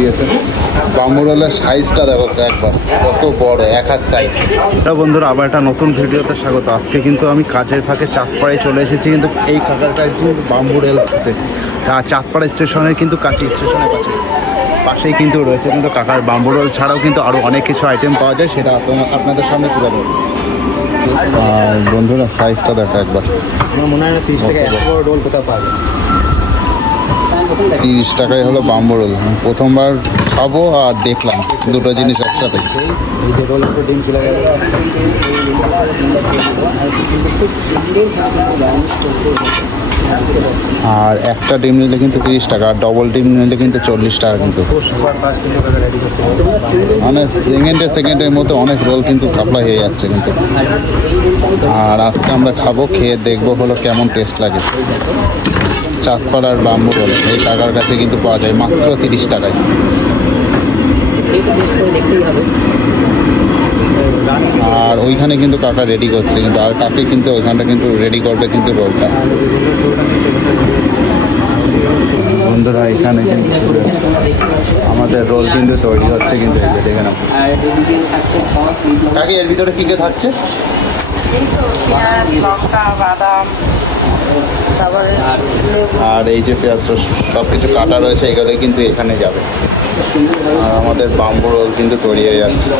দিয়েছে বাম্বু সাইজটা দেখো একবার কত বড় এক হাত সাইজ হ্যালো বন্ধুরা আবার একটা নতুন ভিডিওতে স্বাগত। আজকে কিন্তু আমি কাজের ফাঁকে চাঁদপাড়ায় চলে এসেছি কিন্তু এই কাকার কাছে কিন্তু বাম্বু রেল খেতে আর চাঁদপাড়া স্টেশনের কিন্তু কাছে স্টেশনের কাছে পাশেই কিন্তু রয়েছে কিন্তু কাকার বাম্বু রোল ছাড়াও কিন্তু আরও অনেক কিছু আইটেম পাওয়া যায় সেটা আপনার- আপনাদের সামনে তুলে ধরবো। আর বন্ধুরা সাইজটা দেখো একবার। আমার মনে হয় না তিরিশ টাকা রোল কোথাও পাবে তিরিশ টাকায় হলো বাম্বু রোল। প্রথমবার খাব আর দেখলাম, দুটো জিনিস একসাথে। আর একটা ডিম নিলে কিন্তু তিরিশ টাকা, আর ডবল ডিম নিলে কিন্তু চল্লিশ টাকা কিন্তু। মানে সেকেন্ডে সেকেন্ডের মধ্যে অনেক রোল কিন্তু সাপ্লাই হয়ে যাচ্ছে কিন্তু। আর আজকে আমরা খাব, খেয়ে দেখব হলো কেমন টেস্ট লাগে। চাঁদপাড়ার বাম্বু রোল এই টাকার কাছে কিন্তু পাওয়া যায় মাত্র তিরিশ টাকায়। আর ওইখানে কিন্তু কাকা রেডি করছে কিন্তু, আর কাকে কিন্তু ওইখানটা কিন্তু রেডি করবে কিন্তু রোলটা। বন্ধুরা, এখানে কিন্তু আমাদের রোল কিন্তু তৈরি হচ্ছে কিন্তু দেখে কাকে, এর ভিতরে কি কে থাকছে? বাদাম। আর এই যে পেঁয়াজ সব কিছু কাটা রয়েছে এগুলো কিন্তু এখানে যাবে। আর আমাদের বাম্বু রোল কিন্তু তৈরি হয়ে যাচ্ছে।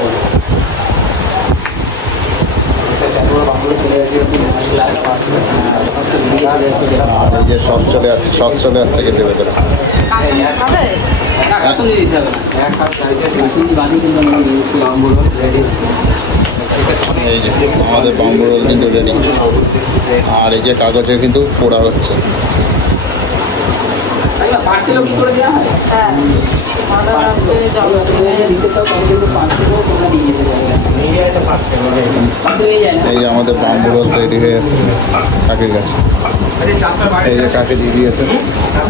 আর এই যে সস চলে যাচ্ছে সস চলে কিন্তু ভেতরে। এক এই যে আমাদের বাম্বু রোল কিন্তু রেডি আর এই যে কাগজে কিন্তু পোড়া হচ্ছে। পার্সেলও কি করে দেওয়া হয়? এই যে আমাদের বাম্বু রোল রেডি হয়ে গেছে কাকের কাছে। এই যে কাকে দিয়ে দিয়েছে।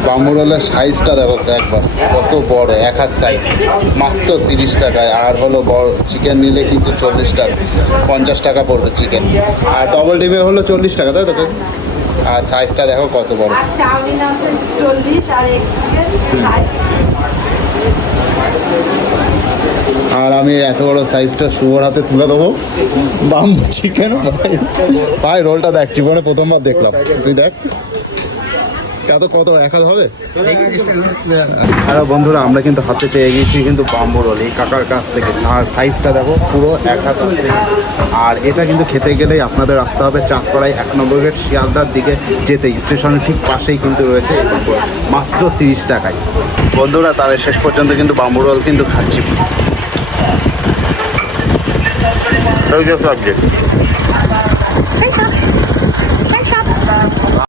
বাম্বু রোলের সাইজটা দেখো একবার কত বড় এক হাত সাইজ মাত্র তিরিশ টাকায়। আর হলো বড় চিকেন নিলে কিন্তু চল্লিশ টাকা পঞ্চাশ টাকা পড়বে চিকেন আর ডবল ডিমে হলো চল্লিশ টাকা তাই তো কাকু? আর সাইজটা দেখো কত বড়। চাউমিন আছে চল্লিশ আর এক চিকেন আর আমি এত বড় সাইজটা শুয়োর হাতে তুলে দেবো। বাম চিকেন, ভাই। ভাই রোলটা দেখ, জীবনে প্রথমবার দেখলাম। তুই দেখ। এত কত? এক হবে? হ্যালো বন্ধুরা, আমরা কিন্তু হাতে পেয়ে গেছি কিন্তু বাম্বু রোল এই কাকার কাছ থেকে। আর সাইজটা দেখো, পুরো এক হাত আছে। আর এটা কিন্তু খেতে গেলেই আপনাদের আসতে হবে চাঁদপাড়ায় এক নম্বর গেট, শিয়ালদার দিকে যেতে। স্টেশনের ঠিক পাশেই কিন্তু রয়েছে মাত্র তিরিশ টাকায়। বন্ধুরা তার শেষ পর্যন্ত কিন্তু বাম্বু রোল কিন্তু খাচ্ছি। Öyle söyleyeyim.